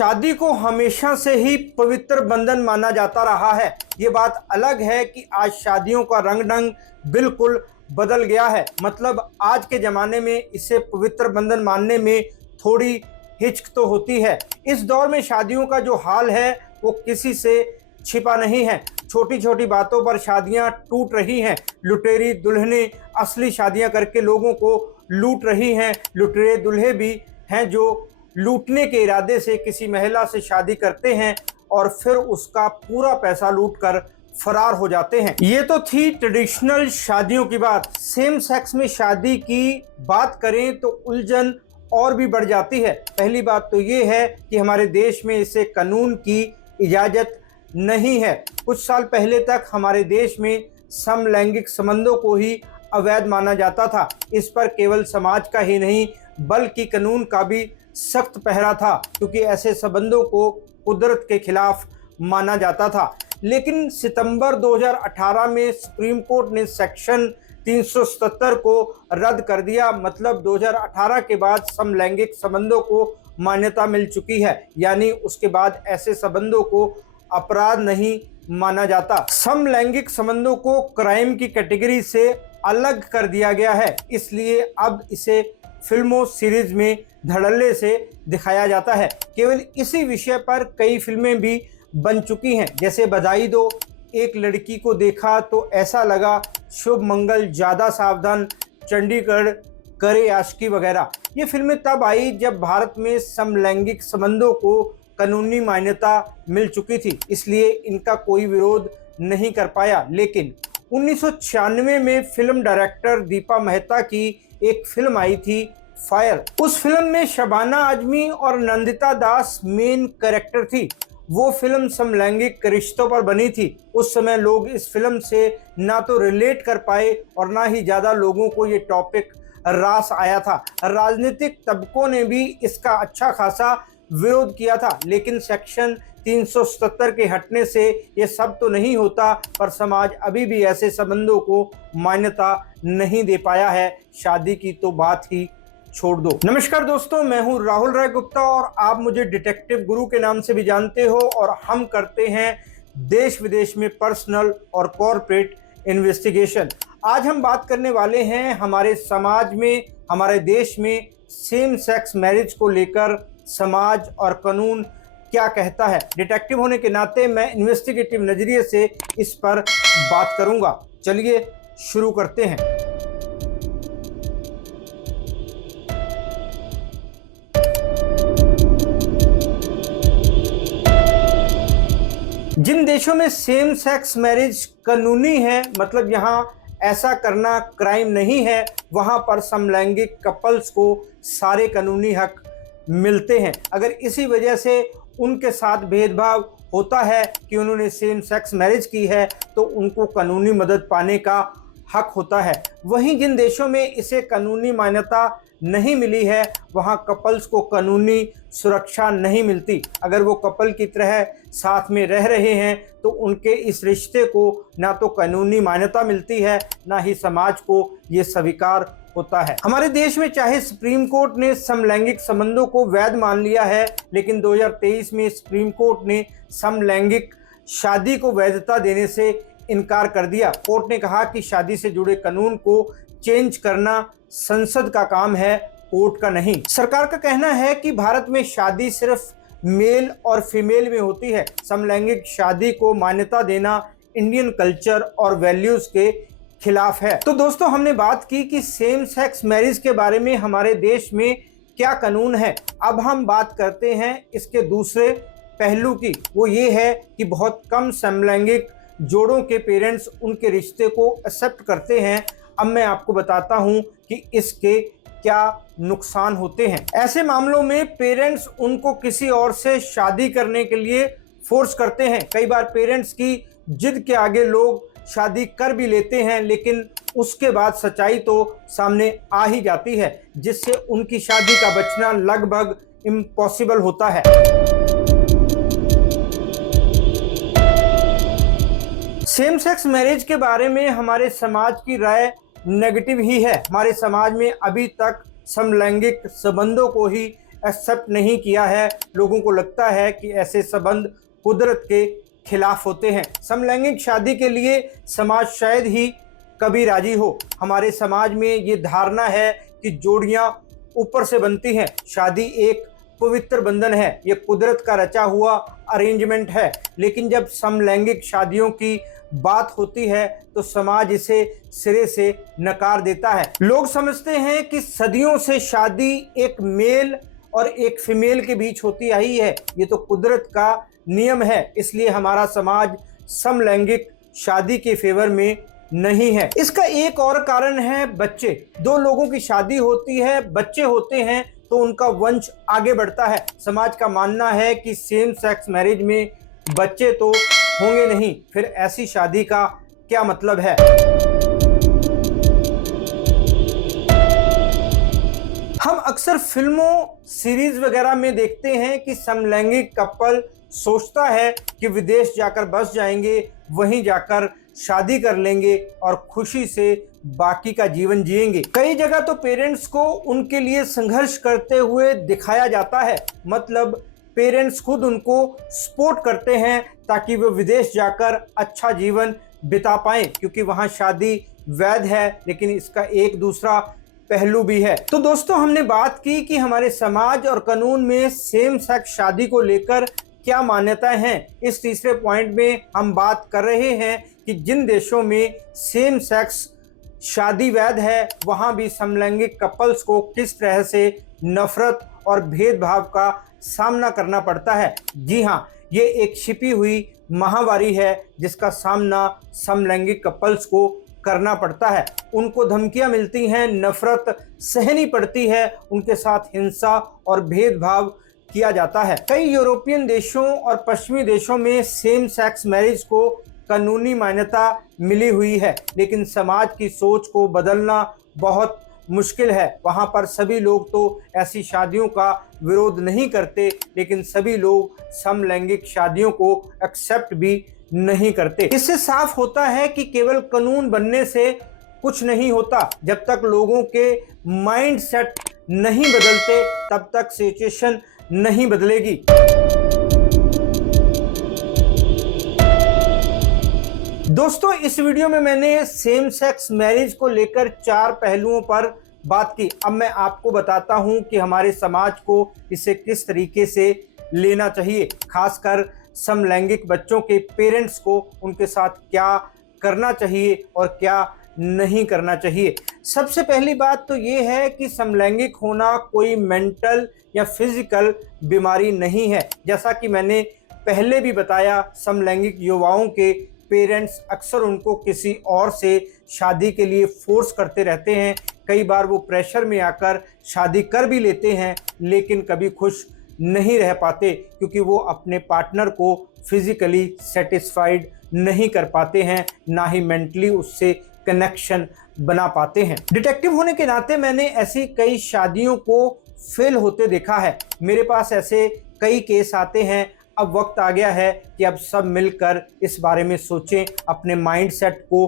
शादी को हमेशा से ही पवित्र बंधन माना जाता रहा है। ये बात अलग है कि आज शादियों का रंग ढंग बिल्कुल बदल गया है। मतलब आज के ज़माने में इसे पवित्र बंधन मानने में थोड़ी हिचक तो होती है। इस दौर में शादियों का जो हाल है वो किसी से छिपा नहीं है। छोटी छोटी बातों पर शादियां टूट रही हैं। लुटेरी दुल्हनें असली शादियां करके लोगों को लूट रही हैं। लुटेरे दुल्हे भी हैं जो लूटने के इरादे से किसी महिला से शादी करते हैं और फिर उसका पूरा पैसा लूटकर फरार हो जाते हैं। ये तो थी ट्रेडिशनल शादियों की बात। सेम सेक्स में शादी की बात करें तो उलझन और भी बढ़ जाती है। पहली बात तो ये है कि हमारे देश में इसे कानून की इजाज़त नहीं है। कुछ साल पहले तक हमारे देश में समलैंगिक संबंधों को ही अवैध माना जाता था। इस पर केवल समाज का ही नहीं बल्कि कानून का भी सख्त पहरा था, क्योंकि ऐसे संबंधों को कुदरत के खिलाफ माना जाता था। लेकिन सितंबर 2018 में सुप्रीम कोर्ट ने सेक्शन 377 को रद्द कर दिया। मतलब 2018 के बाद समलैंगिक संबंधों को मान्यता मिल चुकी है, यानी उसके बाद ऐसे संबंधों को अपराध नहीं माना जाता। समलैंगिक संबंधों को क्राइम की कैटेगरी से अलग कर दिया गया है, इसलिए अब इसे फिल्मों सीरीज में धड़ल्ले से दिखाया जाता है। केवल इसी विषय पर कई फिल्में भी बन चुकी हैं, जैसे बधाई दो, एक लड़की को देखा तो ऐसा लगा, शुभ मंगल, ज़्यादा सावधान, चंडीगढ़ करे आशिकी वगैरह। ये फिल्में तब आई जब भारत में समलैंगिक संबंधों को कानूनी मान्यता मिल चुकी थी, इसलिए इनका कोई विरोध नहीं कर पाया। लेकिन 1996 में फिल्म डायरेक्टर दीपा मेहता की एक फिल्म आई थी फायर। उस फिल्म में शबाना आजमी और नंदिता दास मेन कैरेक्टर थी। वो फिल्म समलैंगिक रिश्तों पर बनी थी। उस समय लोग इस फिल्म से ना तो रिलेट कर पाए और ना ही ज़्यादा लोगों को ये टॉपिक रास आया था। राजनीतिक तबकों ने भी इसका अच्छा खासा विरोध किया था। लेकिन सेक्शन 377 के हटने से ये सब तो नहीं होता, पर समाज अभी भी ऐसे संबंधों को मान्यता नहीं दे पाया है। शादी की तो बात ही छोड़ दो। नमस्कार दोस्तों, मैं हूं राहुल राय गुप्ता और आप मुझे डिटेक्टिव गुरु के नाम से भी जानते हो, और हम करते हैं देश विदेश में पर्सनल और कॉर्पोरेट इन्वेस्टिगेशन। आज हम बात करने वाले हैं हमारे समाज में, हमारे देश में सेम सेक्स मैरिज को लेकर समाज और कानून क्या कहता है। डिटेक्टिव होने के नाते मैं इन्वेस्टिगेटिव नजरिए से इस पर बात करूंगा। चलिए शुरू करते हैं। जिन देशों में सेम सेक्स मैरिज कानूनी है, मतलब यहाँ ऐसा करना क्राइम नहीं है, वहाँ पर समलैंगिक कपल्स को सारे कानूनी हक मिलते हैं। अगर इसी वजह से उनके साथ भेदभाव होता है कि उन्होंने सेम सेक्स मैरिज की है, तो उनको कानूनी मदद पाने का हक होता है। वहीं जिन देशों में इसे कानूनी मान्यता नहीं मिली है, वहाँ कपल्स को कानूनी सुरक्षा नहीं मिलती। अगर वो कपल की तरह साथ में रह रहे हैं तो उनके इस रिश्ते को ना तो कानूनी मान्यता मिलती है, ना ही समाज को ये स्वीकार होता है। हमारे देश में चाहे सुप्रीम कोर्ट ने समलैंगिक संबंधों को वैध मान लिया है, लेकिन 2023 में सुप्रीम कोर्ट ने समलैंगिक शादी को वैधता देने से इनकार कर दिया। कोर्ट ने कहा कि शादी से जुड़े कानून को चेंज करना संसद का काम है, कोर्ट का नहीं। सरकार का कहना है कि भारत में शादी सिर्फ मेल और फीमेल में होती है। समलैंगिक शादी को मान्यता देना इंडियन कल्चर और वैल्यूज के खिलाफ है। तो दोस्तों, हमने बात की कि सेम सेक्स मैरिज के बारे में हमारे देश में क्या कानून है। अब हम बात करते हैं इसके दूसरे पहलू की। वो ये है कि बहुत कम समलैंगिक जोड़ों के पेरेंट्स उनके रिश्ते को एक्सेप्ट करते हैं। अब मैं आपको बताता हूं कि इसके क्या नुकसान होते हैं। ऐसे मामलों में पेरेंट्स उनको किसी और से शादी करने के लिए फोर्स करते हैं। कई बार पेरेंट्स की जिद के आगे लोग शादी कर भी लेते हैं, लेकिन उसके बाद सच्चाई तो सामने आ ही जाती है, जिससे उनकी शादी का बचना लगभग इम्पॉसिबल होता है। सेम सेक्स मैरिज के बारे में हमारे समाज की राय नेगेटिव ही है। हमारे समाज में अभी तक समलैंगिक संबंधों को ही एक्सेप्ट नहीं किया है। लोगों को लगता है कि ऐसे संबंध कुदरत के खिलाफ होते हैं। समलैंगिक शादी के लिए समाज शायद ही कभी राजी हो। हमारे समाज में ये धारणा है कि जोड़ियां ऊपर से बनती हैं। शादी एक पवित्र बंधन है, ये कुदरत का रचा हुआ अरेंजमेंट है। लेकिन जब समलैंगिक शादियों की बात होती है तो समाज इसे सिरे से नकार देता है। लोग समझते हैं कि सदियों से शादी एक मेल और एक फीमेल के बीच होती आई है, ये तो कुदरत का नियम है, इसलिए हमारा समाज समलैंगिक शादी के फेवर में नहीं है। इसका एक और कारण है बच्चे। दो लोगों की शादी होती है, बच्चे होते हैं तो उनका वंश आगे बढ़ता है। समाज का मानना है कि सेम सेक्स मैरिज में बच्चे तो होंगे नहीं, फिर ऐसी शादी का क्या मतलब है। हम अक्सर फिल्मों, सीरीज वगैरह में देखते हैं कि समलैंगिक कपल सोचता है कि विदेश जाकर बस जाएंगे, वहीं जाकर शादी कर लेंगे और खुशी से बाकी का जीवन जिएंगे। कई जगह तो पेरेंट्स को उनके लिए संघर्ष करते हुए दिखाया जाता है, मतलब पेरेंट्स खुद उनको सपोर्ट करते हैं ताकि वो विदेश जाकर अच्छा जीवन बिता पाएं, क्योंकि वहां शादी वैध है। लेकिन इसका एक दूसरा पहलू भी है। तो दोस्तों, हमने बात की कि हमारे समाज और कानून में सेम सेक्स शादी को लेकर क्या मान्यताएं हैं। इस तीसरे पॉइंट में हम बात कर रहे हैं कि जिन देशों में सेम सेक्स शादी वैध है, वहां भी समलैंगिक कपल्स को किस तरह से नफरत और भेदभाव का सामना करना पड़ता है। जी हाँ, ये एक छिपी हुई महामारी है जिसका सामना समलैंगिक कपल्स को करना पड़ता है। उनको धमकियां मिलती हैं, नफरत सहनी पड़ती है, उनके साथ हिंसा और भेदभाव किया जाता है। कई यूरोपियन देशों और पश्चिमी देशों में सेम सेक्स मैरिज को कानूनी मान्यता मिली हुई है, लेकिन समाज की सोच को बदलना बहुत मुश्किल है। वहां पर सभी लोग तो ऐसी शादियों का विरोध नहीं करते, लेकिन सभी लोग समलैंगिक शादियों को एक्सेप्ट भी नहीं करते। इससे साफ होता है कि केवल कानून बनने से कुछ नहीं होता। जब तक लोगों के माइंड सेट नहीं बदलते, तब तक सिचुएशन नहीं बदलेगी। दोस्तों, इस वीडियो में मैंने सेम सेक्स मैरिज को लेकर 4 पहलुओं पर बात की। अब मैं आपको बताता हूं कि हमारे समाज को इसे किस तरीके से लेना चाहिए। खासकर समलैंगिक बच्चों के पेरेंट्स को उनके साथ क्या करना चाहिए और क्या नहीं करना चाहिए। सबसे पहली बात तो ये है कि समलैंगिक होना कोई मेंटल या फिजिकल बीमारी नहीं है। जैसा कि मैंने पहले भी बताया, समलैंगिक युवाओं के पेरेंट्स अक्सर उनको किसी और से शादी के लिए फोर्स करते रहते हैं। कई बार वो प्रेशर में आकर शादी कर भी लेते हैं, लेकिन कभी खुश नहीं रह पाते, क्योंकि वो अपने पार्टनर को फिजिकली सेटिस्फाइड नहीं कर पाते हैं, ना ही मेंटली उससे कनेक्शन बना पाते हैं। डिटेक्टिव होने के नाते मैंने ऐसी कई शादियों को फेल होते देखा है। मेरे पास ऐसे कई केस आते हैं। अब वक्त आ गया है कि अब सब मिलकर इस बारे में सोचें, अपने माइंडसेट को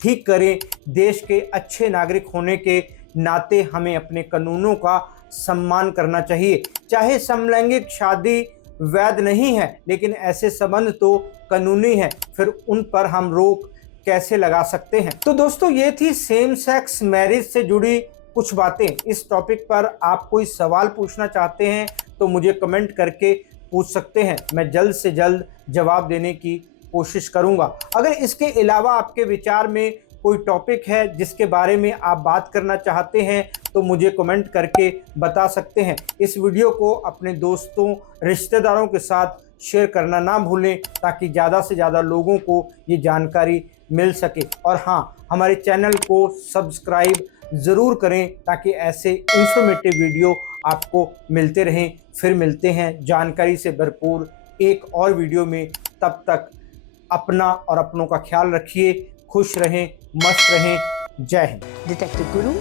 ठीक करें। देश के अच्छे नागरिक होने के नाते हमें अपने कानूनों का सम्मान करना चाहिए। चाहे समलैंगिक शादी वैध नहीं है, लेकिन ऐसे संबंध तो कानूनी हैं, फिर उन पर हम रोक कैसे लगा सकते हैं। तो दोस्तों, ये थी सेम सेक्स मैरिज से जुड़ी कुछ बातें। इस टॉपिक पर आप कोई सवाल पूछना चाहते हैं तो मुझे कमेंट करके पूछ सकते हैं। मैं जल्द से जल्द जवाब देने की कोशिश करूंगा। अगर इसके अलावा आपके विचार में कोई टॉपिक है जिसके बारे में आप बात करना चाहते हैं तो मुझे कमेंट करके बता सकते हैं। इस वीडियो को अपने दोस्तों, रिश्तेदारों के साथ शेयर करना ना भूलें, ताकि ज़्यादा से ज़्यादा लोगों को ये जानकारी मिल सके। और हाँ, हमारे चैनल को सब्सक्राइब ज़रूर करें ताकि ऐसे इंफॉर्मेटिव वीडियो आपको मिलते रहें। फिर मिलते हैं जानकारी से भरपूर एक और वीडियो में। तब तक अपना और अपनों का ख्याल रखिए। खुश रहें, मस्त रहें। जय हिंद। डिटेक्टिव गुरु